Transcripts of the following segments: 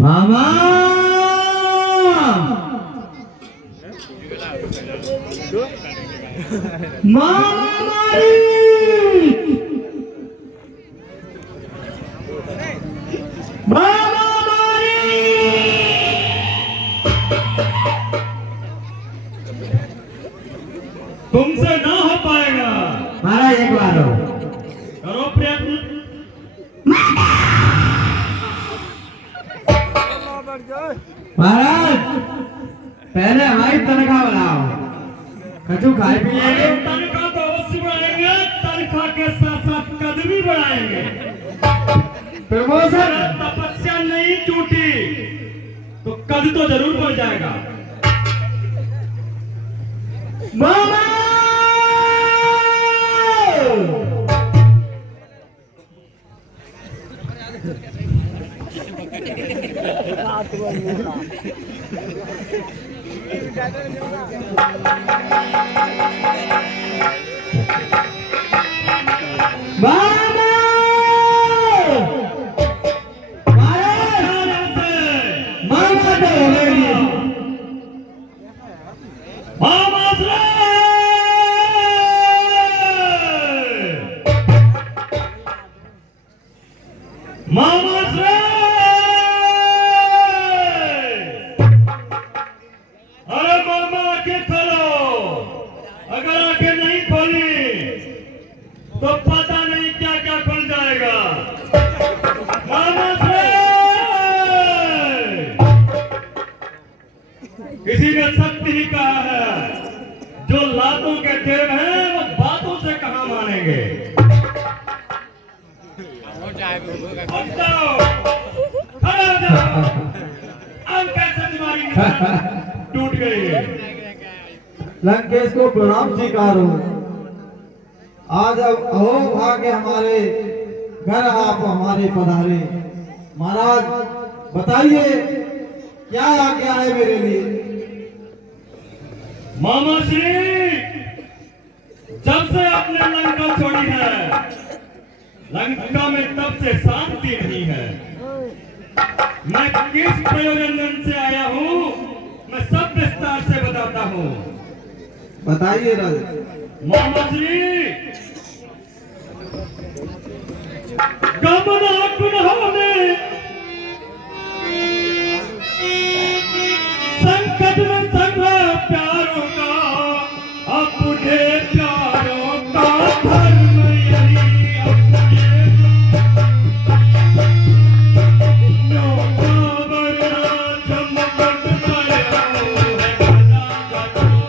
मामा मारी मामा मारी तुमसे ना हो पाएगा। महाराज एक बार हो करो प्रयत्न। महाराज पहले हमारी तनख्वाह बढ़ाओ, कछु खाए पिएंगे। तनख्वाह तो अवश्य बढ़ाएंगे, तनख्वाह के साथ साथ कद भी बढ़ाएंगे। प्रमोशन अगर तपस्या नहीं टूटी तो कद तो जरूर बढ़ जाएगा। मामा मामा मामा तो हो गई। अरे मामा आंखें खोलो। अगर आंखें नहीं खोली तो पता नहीं क्या क्या खुल जाएगा। मामा किसी ने सत्य ही कहा है, जो लातों के देव हैं वो बातों से कहाँ मानेंगे। अब जाओ, खड़े हो जाओ। अब कैसे तुम्हारी निशानी टूट गई है। लंकेश को प्रणाम स्वीकारो। आज अब अहो भाग्य हमारे घर आप हमारे पधारे। महाराज बताइए क्या आज्ञा है मेरे लिए। मामा श्री, जब से आपने लंका छोड़ी है, लंका में तब से शांति नहीं है। मैं किस प्रयोजन से आया हूँ मैं सब विस्तार से बताता हूँ। बताइए राज। मामा श्री, गमना गुनहों संकट में संग्रह प्यारों का, अपने प्यारों का धर्म यही अपने नौका वरना चमकत पड़ो है खड़ा का धर्म।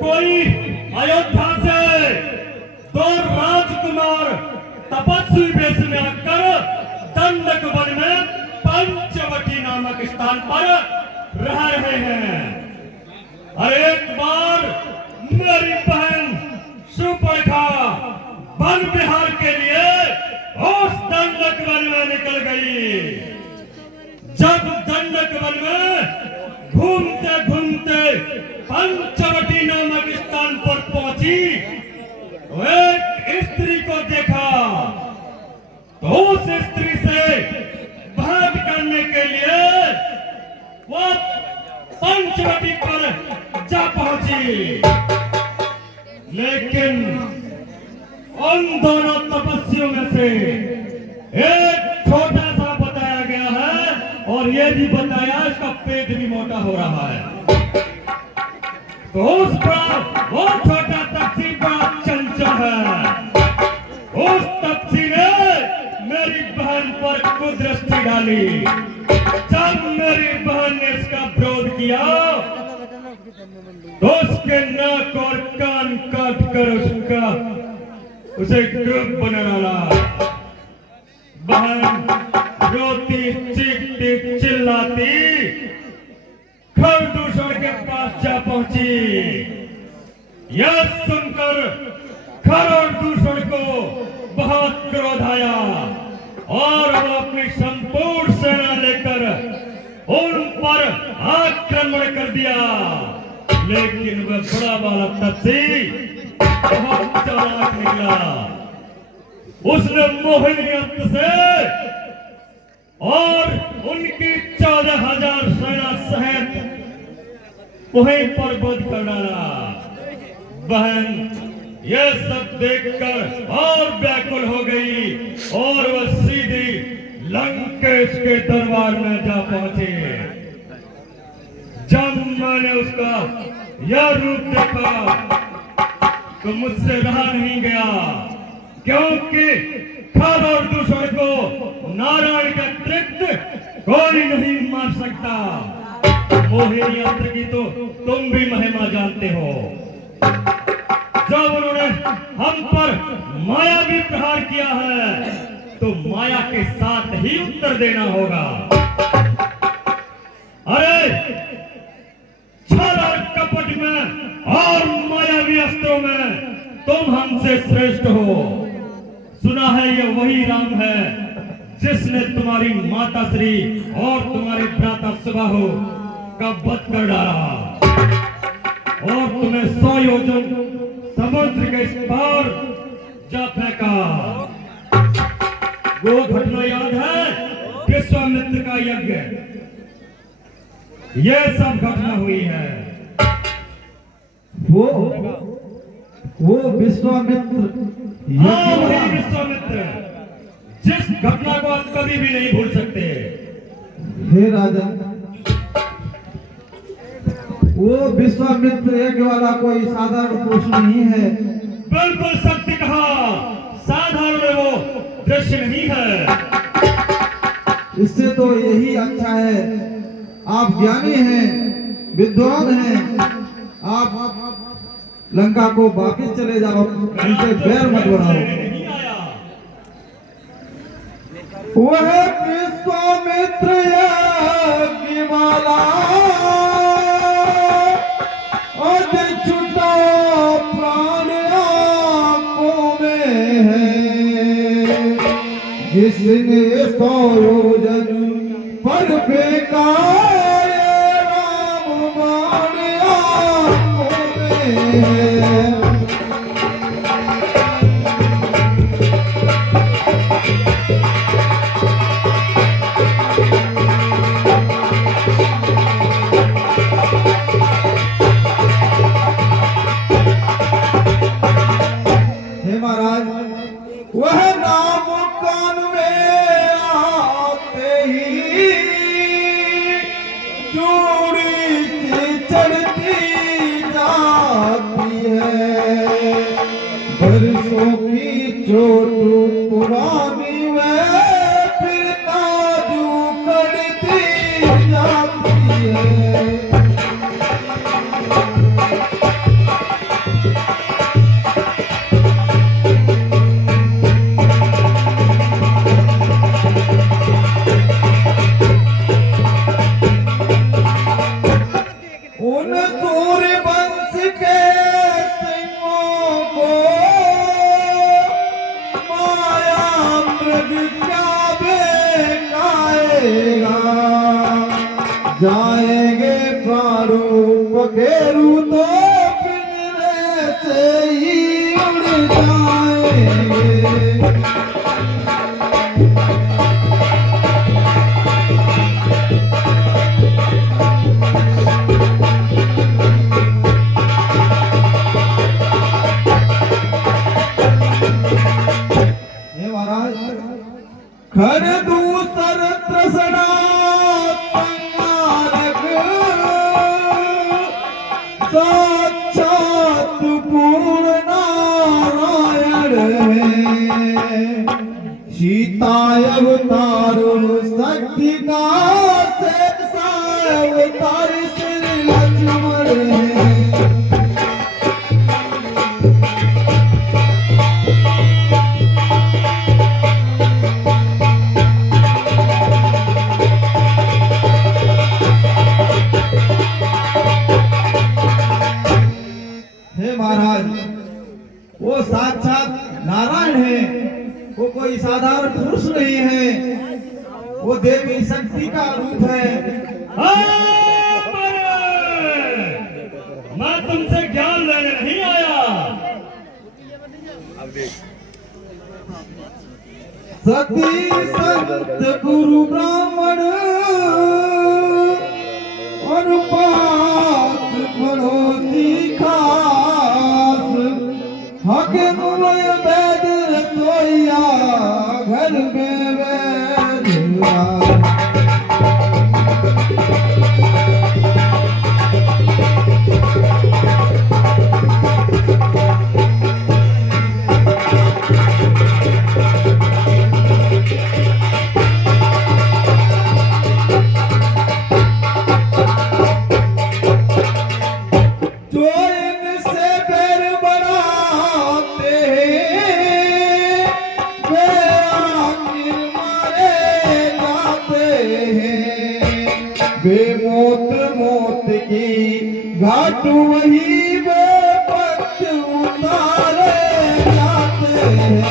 कोई अयोध्या से दो राजकुमार तपस्वी वेश में आकर दंडक वन में पंचवटी नामक स्थान पर रह रहे हैं। और एक बार मेरी बहन सुपर्णा वन विहार के लिए उस दंडक वन में निकल गई। जब दंडक वन में घूमते घूमते पंचवटी नामक स्थान पर पहुंची तो एक स्त्री को देखा। तो उस स्त्री से भेंट करने के लिए वो पंचवटी पर जा पहुंची, लेकिन उन दोनों तपस्वियों में से एक छोटा सा बताया गया है और ये भी बताया इसका पेट भी मोटा हो रहा है। तो उस पर वो छोटा तपस्वी बड़ा चंचल है। उस तपस्वी ने मेरी बहन पर कुदृष्टि डाली। जब मेरी बहन ने इसका विरोध किया तो उसके नाक और कान काट कर उसे ग्रुप बना डाला। बहन रोती चीखती चिल्लाती खरदूषण के पास जा पहुंची। यह सुनकर खरदूषण को बहुत क्रोध आया और वो अपनी संपूर्ण सेना लेकर उन पर आक्रमण कर दिया। लेकिन वह बड़ा वाला तपस्वी बहुत चालाक निकला। उसने मोहिनी अस्त्र से और उनकी 14,000 सेना सहित वहीं पर वध कर डाला। बहन यह सब देखकर और व्याकुल हो गई और वह सीधी लंकेश के दरबार में जा पहुंचे। जब मैंने उसका यह रूप देखा तो मुझसे रहा नहीं गया, क्योंकि खरदूषण को नारायण का अतिरिक्त कोई नहीं मार सकता। मोहिनी अस्त्र की तो तुम भी महिमा जानते हो। जब उन्होंने हम पर मायावी प्रहार किया है तो माया के साथ ही उत्तर देना होगा। अरे छल और कपट में और मायावी अस्त्रों में तुम हमसे श्रेष्ठ हो। सुना है ये वही राम है जिसने तुम्हारी माता श्री और तुम्हारे भ्राता सुबाहु का वध कर डाला और तुम्हें 100 योजन समुद्र के इस पार जा फेंका। वो घटना याद है विश्वामित्र का यज्ञ। यह सब घटना हुई है। वो विश्वामित्र, हाँ वही विश्वामित्र जिस घटना को आप कभी भी नहीं भूल सकते। हे राजन, वो विश्वामित्र यज्ञ वाला कोई साधारण पुरुष नहीं है। बिल्कुल सत्य कहा, साधारण वो दृश्य नहीं है। इससे तो यही अच्छा है, आप ज्ञानी हैं, विद्वान हैं, आप लंका को वापस चले जाओ, उनसे बैर मत बढ़ाओ। वह विश्वामित्र यज्ञ वाला छुटा प्राण आंखों में है, जिसने 100 योजन पर फेंका राम बाण आंखों में है। वह नाम कान में आते ही जोड़ी से चढ़ती जाती है। बरसों की चोट पुरानी वह फिर नाजुक करती जाती है। क्या बेकाएगा, जाएंगे प्रारूप घेरू तो पिंजरे से ही उड़ जाएंगे। खर दूसर त्रसना संगारक, साक्षात पूर्ण नारायण है। सीता अवतार शक्ति का शेषा अवतार श्री लक्ष्मण है। महाराज वो साक्षात नारायण है, वो कोई साधारण पुरुष नहीं है, वो देवी शक्ति का रूप है। मैं तुमसे ज्ञान लेने नहीं आया। सती संत गुरु ब्राह्मण अनुपात पड़ोसी खास, हक मुय वैद रसोइया घर में वैद बेमौत मौत की घाट वही बेपत उतारे जाते हैं।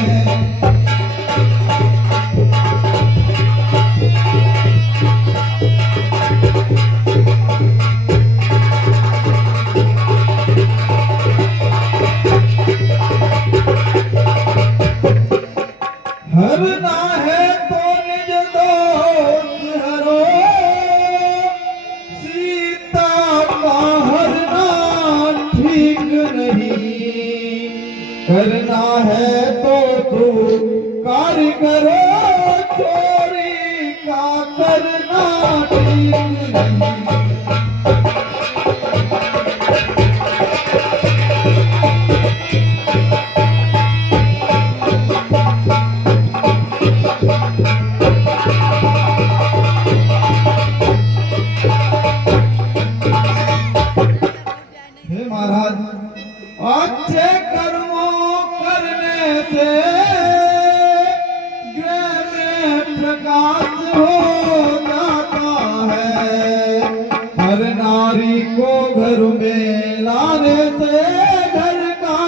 हरना है तो निज दोस्त हरो, सीता का हरना ठीक नहीं। करना है तो तू कार्य करो, चोरी का करना ठीक नहीं। महाराज अच्छे कर्मों करने से गृह में प्रकाश हो जाता है। हर नारी को घर में लाने से घर का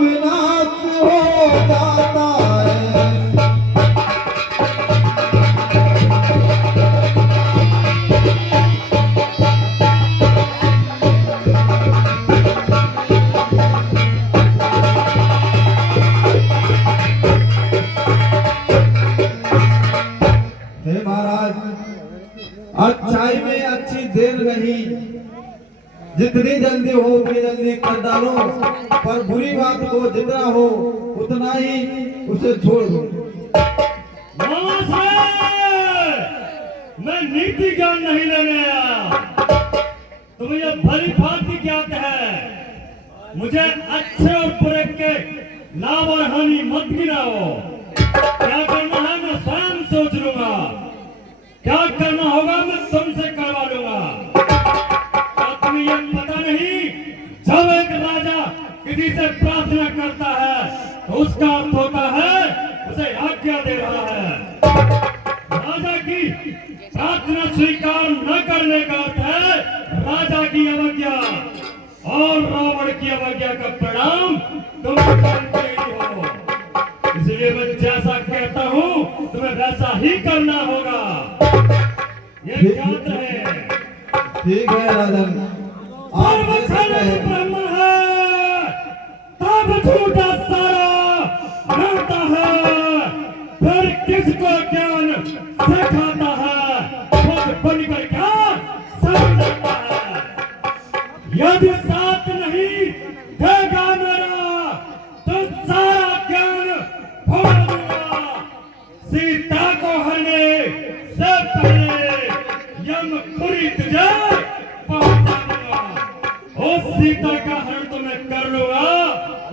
विनाश हो जाता है। अच्छाई में अच्छी देर नहीं, जितनी जल्दी हो उतनी जल्दी कर डालो, पर बुरी बात को जितना हो उतना ही उसे छोड़ दो। मैं नीति ज्ञान नहीं लेने आया, तुम्हें यह भली भांति ज्ञात है। मुझे अच्छे और बुरे के लाभ और हानि मत गिनाओ। क्या करना है मैं स्वयं सोच लूंगा, क्या करना होगा मैं तुमसे करवा लूंगा। क्या तुम्हें यह पता नहीं, जब एक राजा किसी से प्रार्थना करता है तो उसका अर्थ होता है उसे आज्ञा दे रहा है। राजा की प्रार्थना स्वीकार न करने का अर्थ है राजा की अवज्ञा, और रावण की अवज्ञा का परिणाम तुम जानते ही हो। इसलिए मैं जैसा कहता हूं तुम्हें ही करना होगा, ये याद रहे। ठीक है राजन, आप जैसे कहें। ब्रह्म है तब झूठा सारा रहता है, फिर किसको ज्ञान सिखाता है, खुद बनकर क्या समझता है। यदि साथ नहीं देगा मेरा तो सारा ज्ञान फोड़ दूंगा। सीता को हरने से पहले यमपुरी तुझे पहुंचा दूंगा। उस सीता का हरण तो मैं कर लूंगा,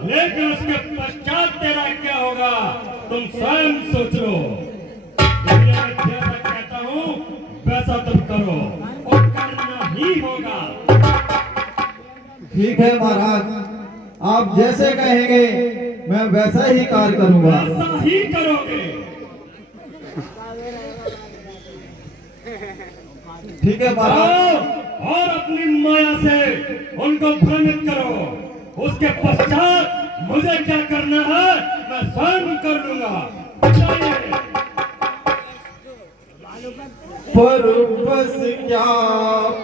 लेकिन उसके पश्चात तेरा क्या होगा तुम स्वयं सोच लो। इसलिए मैं जैसा कहता हूं वैसा तुम करो, और करना ही होगा। ठीक है महाराज, आप जैसे कहेंगे मैं वैसा ही कार्य करूंगा। वैसा ही करोगे। ठीक है महाराज। जाओ और अपनी माया से उनको भ्रमित करो, उसके पश्चात मुझे क्या करना है मैं स्वयं कर लूंगा। जाइए। परवश क्या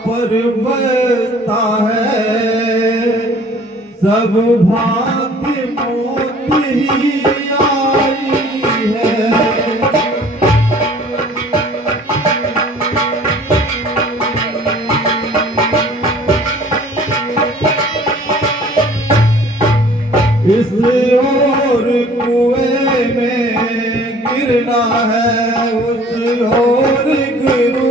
परवशता है, सब भांति मौत ही आई है। इस ओर कुएं में गिरना है, उस ओर गुरु